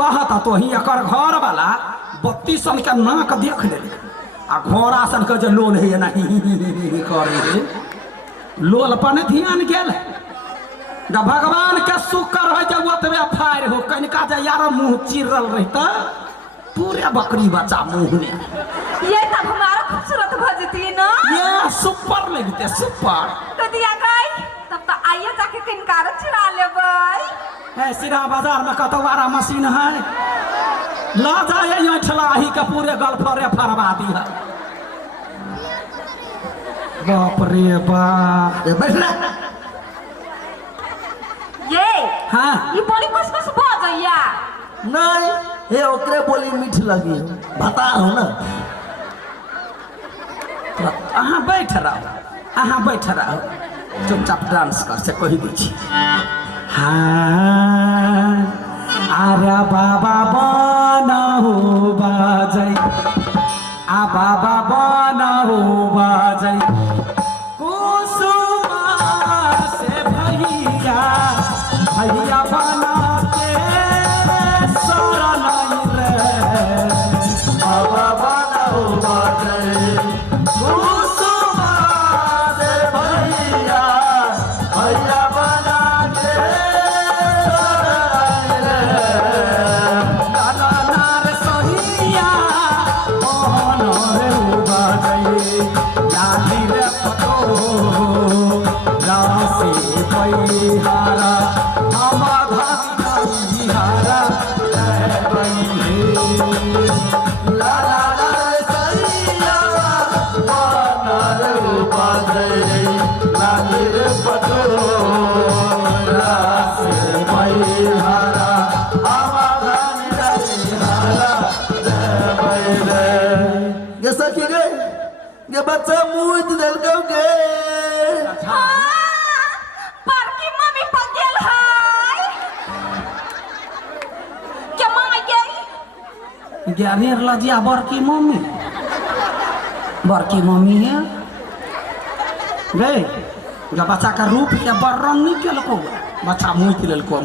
कहता तो ही एकर घर वाला 32 सन के नाक देख ले आ घोड़ा सन के जो लोल है नहीं करे लोल पर ध्यान गेल जब भगवान के शुक्र है जब ओतबे फायर हो कनिका जे यार मुंह चिरल रहता पूरे बकरी बच्चा मुंह में ये तब हमारा खूबसूरत भजती ना ये सुपर लगते सुपर तो दिया गई तब तो आइए जाके किनकार चुरा लेबै है सिरा बाजार में कतवारा मशीन है ला जाए यहाँ ठलाही के पूरे गलफरे फरवा दी है बाप रे बाप बैठ ये हाँ ये बोली कुछ बजैया नहीं ये ओकरे बोली मीठ लगी बता हो ना अहाँ बैठ रहो चुपचाप डांस कर से कही दी छी हाँ अरे बाबा बना हो बाजै आ बाबा बना हो बाजै कुसुमा से भैया बना के सोरा नहीं रे बाबा बना हो बाजै कुसुमा से भैया बना के गाना नार सहिया मोहन रे बाजै लाली रे पतो रासे पैहारा बच्चा मुँह दिल गे पर की मम्मी पगेल है क्या मां गई ज्ञानेर लजिया बड़की मम्मी है गए जब बच्चा का रूप के वर्णन नहीं केलको बच्चा मुँह लेलको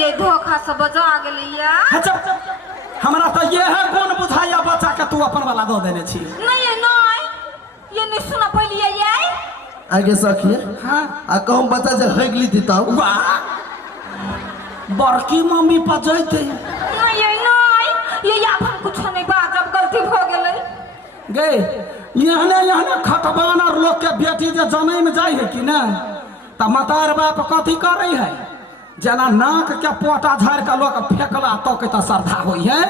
ये धोखा से बजा गेलिया हमरा तो ये है कौन बुझाया बच्चा के तू अपन वाला दो देने छी नहीं ये नहीं सुना पहले ये आगे सखिए हाँ आ कहूँ बच्चा जब हगली थी तब वाह बड़की मम्मी पजैते ये अपन कुछ नहीं बात जब गलती हो गेलै गए यहने खटबान और लोग के बेटी जे जमे में जाए है कि ना त मतार बाप कथी करे है जना नाक के पोटा झाड़ के लोग फेंकला तो के तो श्रद्धा होई है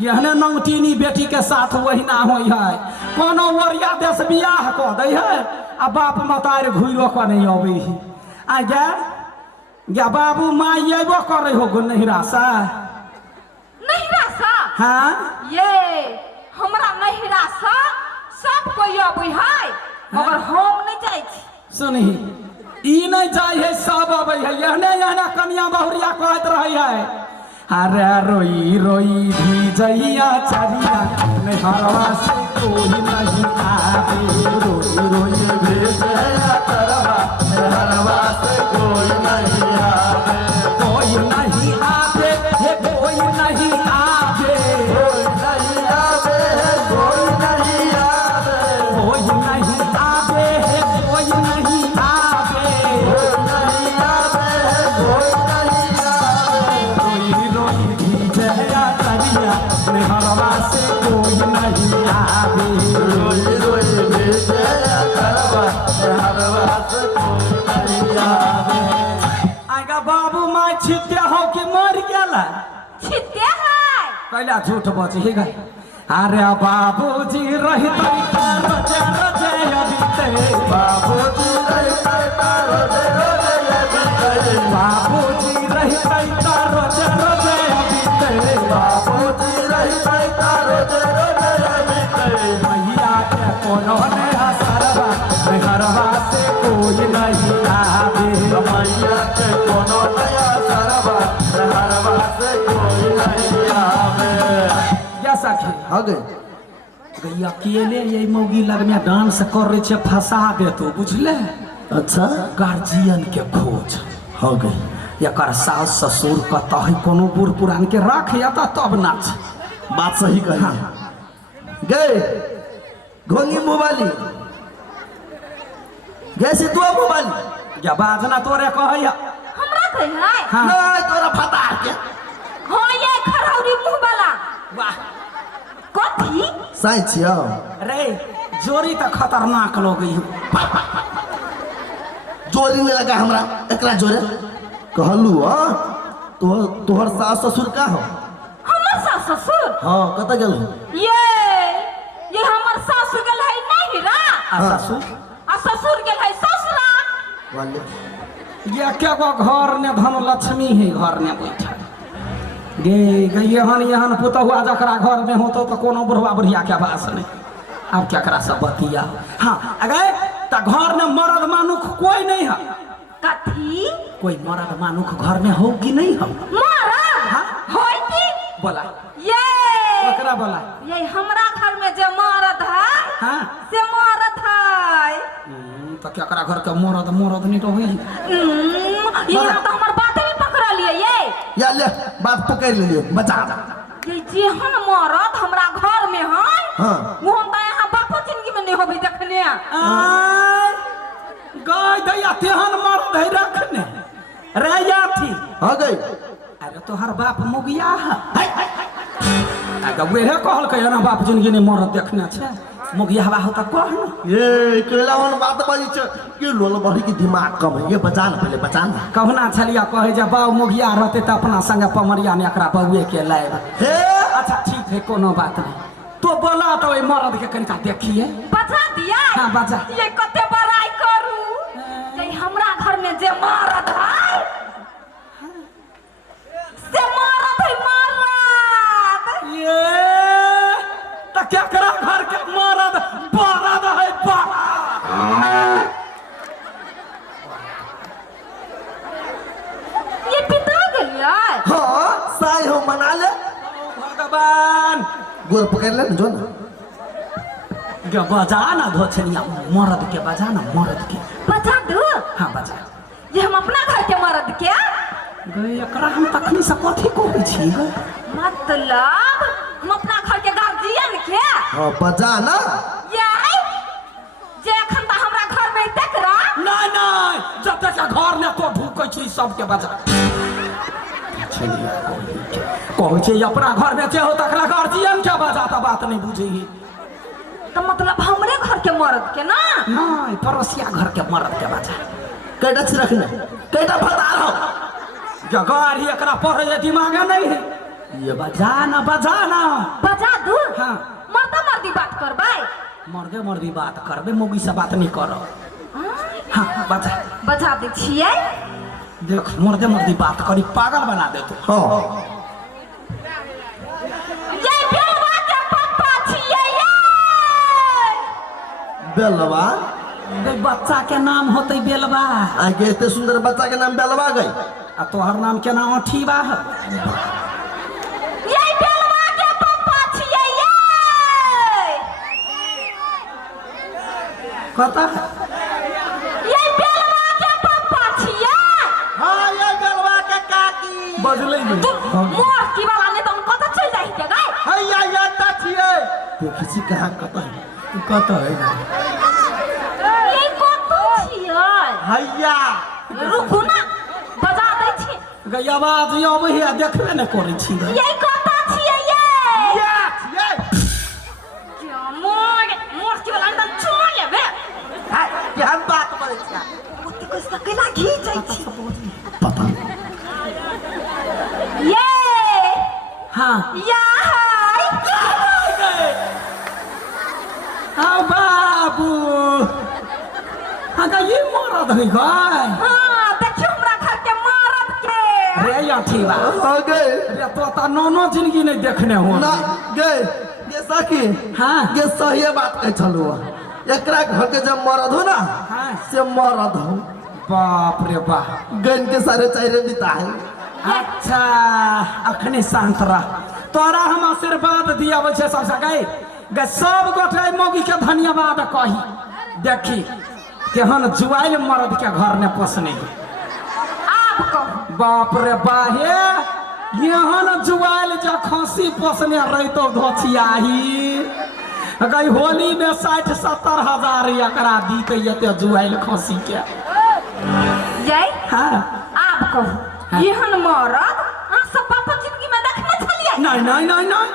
यहने नौटीनी बेटी के साथ वही ना होई है कोनो वरिया देश बियाह क दे है आ बाप मतार घुरो के नहीं अबे है आ गे बाबू माई अबो करे हो गो नहिरा सा हाँ ये हमरा नहिरा सा सब कोई अबै है मगर हम नहीं जाय छी सुनी ई नहीं जाय है सब अबै है यहने कन्या बहुरिया कहत रही है अरे रोई रोई भी जइया चरिया नहरवा से कोई नहीं आवे रोई रोई भी जइया चरवा नहरवा से कोई नहीं आवे कोई नहीं आवे हे कोई नहीं आवे कोई नहीं आवे कोई नहीं आवे कोई नहीं आवे हे कोई नहीं आवे कोई नहीं आवे कोई नहीं आवे रोई रोई भी जइया चरिया नहरवा से कोई नहीं आवे रोई रोई भी जया करवा नहरवा से कोई नहीं आवे आगा बाबू माय छित्या हो कि मर गेला छित्या है कैला झूठ बची ही गई अरे बाबूजी रहते रोजे रोजे अबीते बाबूजी रहते रोजे रोजे अबीते बाबूजी रहते रोजे रोजे अबीते बाबूजी रहते रोजे रोजे अबीते मैया के कोनो नया सरवा घरवा से कोई नहीं आवे मैया के कोनो नया सरवा घरवा से कोई नहीं आवे या सखी आ गए गई अकेले ये मौगी लग में डांस कर रही है फंसा दे तो बुझले अच्छा गार्जियन के खोज हो गई एकर सास ससुर कत है कोनो बूढ़ पुरान के रख या तब नाच। बात सही कही गए घोंगी मोबाइली गए से तू मोबाइली या बाजना तोरे कहै हमरा कहि है हाँ नहीं तोरा फटा के हो ये खरौरी मुंह वाला वाह कथी सही छियो रे जोरी तो खतरनाक लोग जोरी नहीं लगा हमरा एकरा जोरे कहलू तोहर सास ससुर का हो हमर सास ससुर हाँ कत गेल ये हमर सास गेल है नहीं रा आ ससुर आ ससुर गेल है ससुरा वाले ये क्या गो घर ने धन लक्ष्मी है घर ने बैठा गे गहन यहन पुतहुआ जकरा घर में होतो तो कोनो बुढ़वा बुढ़िया के बास नहीं अब केकरा सब बतिया। हाँ अगर त घर में मर्द मानुख कोई नहीं है कथी कोई मर्द मानुख घर में हो कि नहीं हो मरद हाँ? होय की बोला ये ओकरा बोला ये हमरा घर में जे मरद है हाँ से मरद है तो केकरा घर के मर्द नहीं रहे ये तो हमर बातें भी पकड़ लिए ये या ले बात पकड़ लिए बचा ये जेहन मरद हमरा घर में है हाँ वो हम तो यहाँ बापो जिंदगी में नहीं हो भी देखने आय गाय दैया तेहन मर्द है रखने रे याथी हाँ गई अरे तोहर बाप मुगिया है अगर वेहे कहल के ना बाप जिंदगी में मर्द देखने छे मुगिया हवा होता कह ना ये केला वन बात बाजी छ के लोल बड़ी की दिमाग कम है ये बचा ना पहले बचा ना कहना छलिया कहे जे बाऊ मुगिया रहते त अपना संग पमरिया में एकरा बउए के लायब हे अच्छा ठीक है कोनो बात नहीं तो बोला तो ओइ मर्द के कनिका देखिए बचा दिया हाँ बचा ये कते बड़ाई करू ये हमरा घर में जे मरद है से मरद है मरद ये त केकरा घर के मर्द बरद है बरद ये पिता गेलिए हाँ साई हो मना ले भगवान गोर पकड़ ले जो ना के बजा ना धोछनिया मर्द के बजा ना मर्द के बचा दू हाँ बजा ये हम अपना घर के मरद के गए एकरा हम तखनी से कथी कहै छी गे मतलब हम अपना घर के गार्जियन के हाँ बचा ना ये जे एखन त हमरा घर में तकरा नहीं नहीं जब तक घर ने तो ढूकै छी सबके बजा कहै छै अपना घर में जे हो तकरा गार्जियन के बजा त बात नहीं बुझी तो मतलब हमरे घर के मरद के ना नहीं पड़ोसिया घर के मर्द के बजा कैटा छी रखने कैटा फटा रहो जगारी एकरा पढ़े दिमाग नहीं है ये बजा ना बजा दू हाँ मर्दा मर्दी बात करबै मर्दे बात करबे मौगी से बात नहीं करो हाँ बजा बजा दे छियै देख मर्दे बात करी पागल बना दे तू हाँ ये बेलवा के पप्पा छियै ये बेलवा बे बच्चा के नाम होते बेलवा आगे इतने सुंदर बच्चा के नाम बेलवा गई आ तोहर नाम के नाम अठीबा है ये बेलवा के पप्पा छियै ये कता है ये बेलवा के पप्पा छियै हाँ ये बेलवा के काकी बजले तू मोर की वाला ने तो कत चल जाई के गए हैया ये छिए देखी छी कहाँ कता है कता है ये कत छियै हैया रुकू ना बजा दै छी गई आवाज अबै है देखबे नहीं करै छी गे ये कत छियै ये ये क्या मोर की वाला ने छोड़ लेबे केहन बात बोलै छी ओते कुछ केला घीचै छी पता ये हाँ या हाय हाँ बाबू हाँ ये मरद है गए हां देखियो हमरा घर के मरद के रे अठीबा हो गए रे तो नौनो जिंदगी नहीं देखने हो ना गए ये सखी हाँ ये सही बात कह छलू एकरा घर के जब मरद हो ना हाँ से मरद हो बाप रे बाप गन के सारे चाइरे बिता है अच्छा अखनी शांत रह तोरा हम आशीर्वाद दिया छै सबसे गई गे सब गोटे मौगी के धन्यवाद कही देखी केहन जुआइल मर्द के घर ने पोसने आप कहो बाप रे बाहे यहाँ न जुआल जा खसी पोसने रहितो धोचियाही अगर होली में 60-70 हजार एकरा दीते ये जुआल खसी के जय हाँ आप कहो एहन मरद आ सब पापा जिंदगी में देखने छलिए नहीं नहीं नहीं नहीं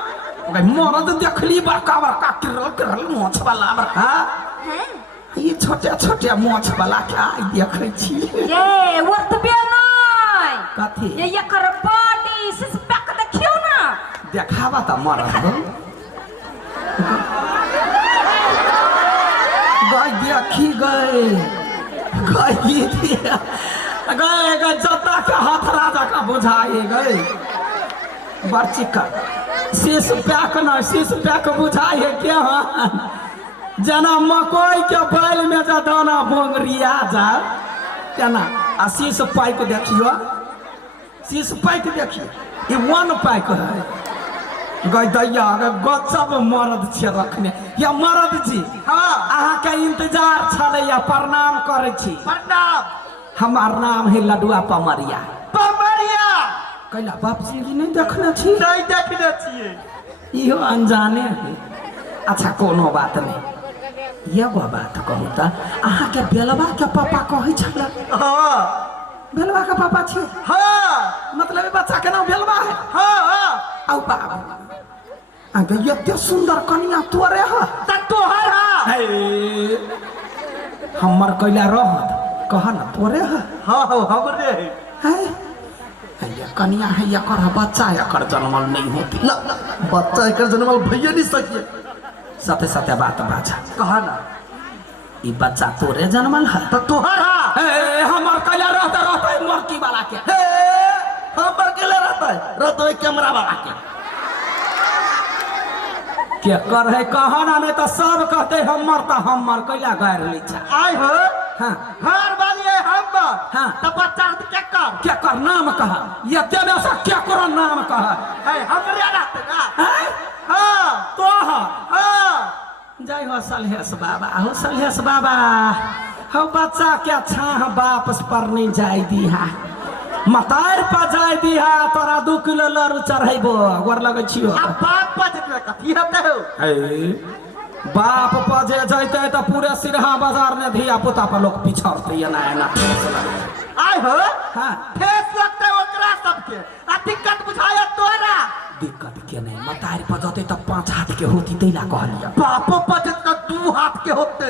अगर मरद देखली बड़का बड़का किरल मोछ वाला बड़का हैं ये छोटे छोटे मोछ वाला क्या देखे छी ये ओतबे नहीं कथी ये एकर बॉडी सिस पैक देखियो ना देखावा त मरद गई देखी गए गए जता के हाथ राजा का बुझाए गए बर्चिका शीश पैक न शीश पैक बुझाए क्या जना मकई के बैल में जा दाना बोंगरिया जा केना आ शीश पैक देखियो शीश पैक देखियो ये 1 पैक है गई दैया गजब मरद छे रखने या मरद जी हाँ अहाँ के इंतजार छले या प्रणाम करे छी प्रणाम हमार नाम है लडुआ पमरिया पमरिया कैला बाप जी नहीं देखने छी नहीं देखने छिए इहो अनजाने है अच्छा कोनो बात नहीं ये वो बात कहू त अहाँ के बेलवा के पापा कहै छला हाँ बेलवा के पापा छी हाँ मतलब बच्चा के नाम बेलवा है हाँ हाँ औ बाबा अगे ये सुंदर कन्या तोरे है त तोहर हा हमर कैला रहत कह न तोरे है हाँ हाँ हमरे है ये कन्या है एकर बच्चा एकर जन्मल नहीं होती ना बच्चा एकर जन्मल भइए नहीं सकिए सत्य सत्य बात बाजा कहा ना ई बच्चा तोरे जन्मल है त तोहर हा हमर कैला रहता मूर्ति वाला के हमर केले रहता है कैमरा वाला के कर है कहना नहीं तो सब कहते हमर कैला गैर लीचा आय हो हाँ घर वाली है हम हाँ त बच्चा क्या कर नाम कहा ये तेरे से क्या कर नाम कहा है हमरे रहते ना हैं? हाँ तो हाँ जय हो सलहेश बाबा हो सलहेश बाबा हो बच्चा क्या छाह वापस पर नहीं जाय दिहा मतार पर जाय दिहा तोरा 2 किलो लरू चढ़ैबो गोर लगै छियो अब बाप बजने कथी होते हो बाप पजे जैते तो पूरे सिरहा बाजार में धिया पुता पर लोग पिछड़ते ये ना आय हो हाँ ठेस लगते ओकरा सबके आ दिक्कत बुझाया तोरा दिक्कत के नहीं मतार पर जाते तो 5 हाथ के होती तैला कहलिया बापो बजे त 2 हाथ के होते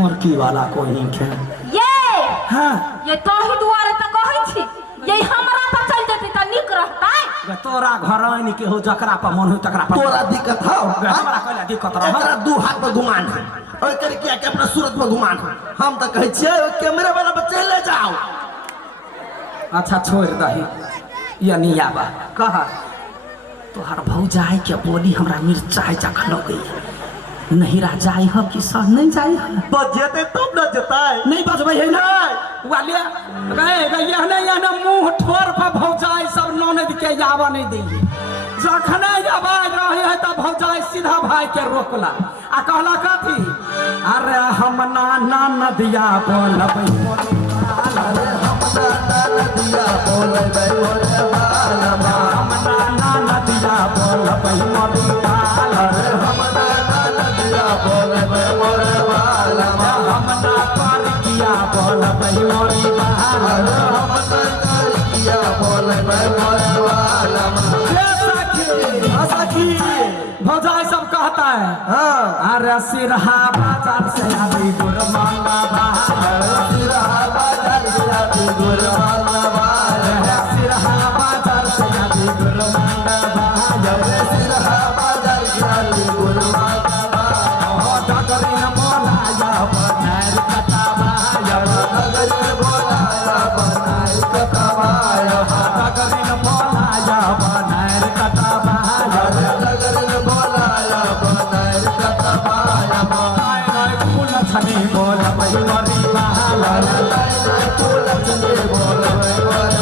मुर्गी वाला कोई नहीं खे ये हाँ ये तो ही दुआरे त कहै छी ये हमरा पर चल जेती त निक रहतै तोरा घर आइन के हो जकरा पर मन हो तकरा पर तोरा दिक्कत हो हमरा कहला दिक्कत रह एकरा 2 हाथ पर गुमान है ओइ कर के अपना सूरत में गुमान है हम त कहै छियै ओइ कैमरा वाला पर चले जाओ अच्छा छोड़ दही ये नहीं आबा कहा तोहर भौजाई के बोली हमरा मिर्चाई जखन गई नहिरा जाई हो कि सह नहीं जाई हो बजेते तब न जताई नहीं बजबै है ना वाले गए यहने मुंह ठोर पर भौजाई सब ननद के आवा नहीं दी जखने आवाज रहे है त भौजाई सीधा भाई के रोकला आ कहला कथी अरे हम ना नदिया बोलबै अरे हम नदिया बोलबै मोरे बालमा हम ना नदिया बोलबै मोरी बाल अरे हम नदिया बोलबै मोरे बालमा हम ना पारिया बोलबै मोरी बाल अरे हम नदिया बोलबै मोरे बालमा सखी भौजाई सब कहता है हां अरे सिरहा बाजार से आबी गुर मांगा बाहर सिरहा बाजार से आबी गुर मांगा बाहर सिरहा बाजार से आबी गुर मांगा बाहर सिरहा बाजार से आबी गुर मांगा बाहर डगरी न बोलाया बनार कटावाया डगरी बोलाया बनार कटावाया डगरी न बोलाया बनार कटावाया डगरी बोलाया बनार कटावाया फूल छनी बोल मयूरी बहाल फूल छनी बोल मयूरी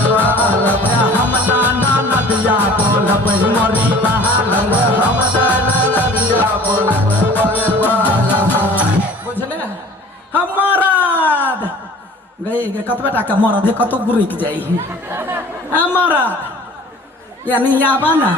हम ना नदिया बोल मयूरी बहाल हम नदिया बोल मयूरी बुझले हमारा गई गे कतबे टाका मरद है कतो गुरुक जाई ए मरद यानी आबा ना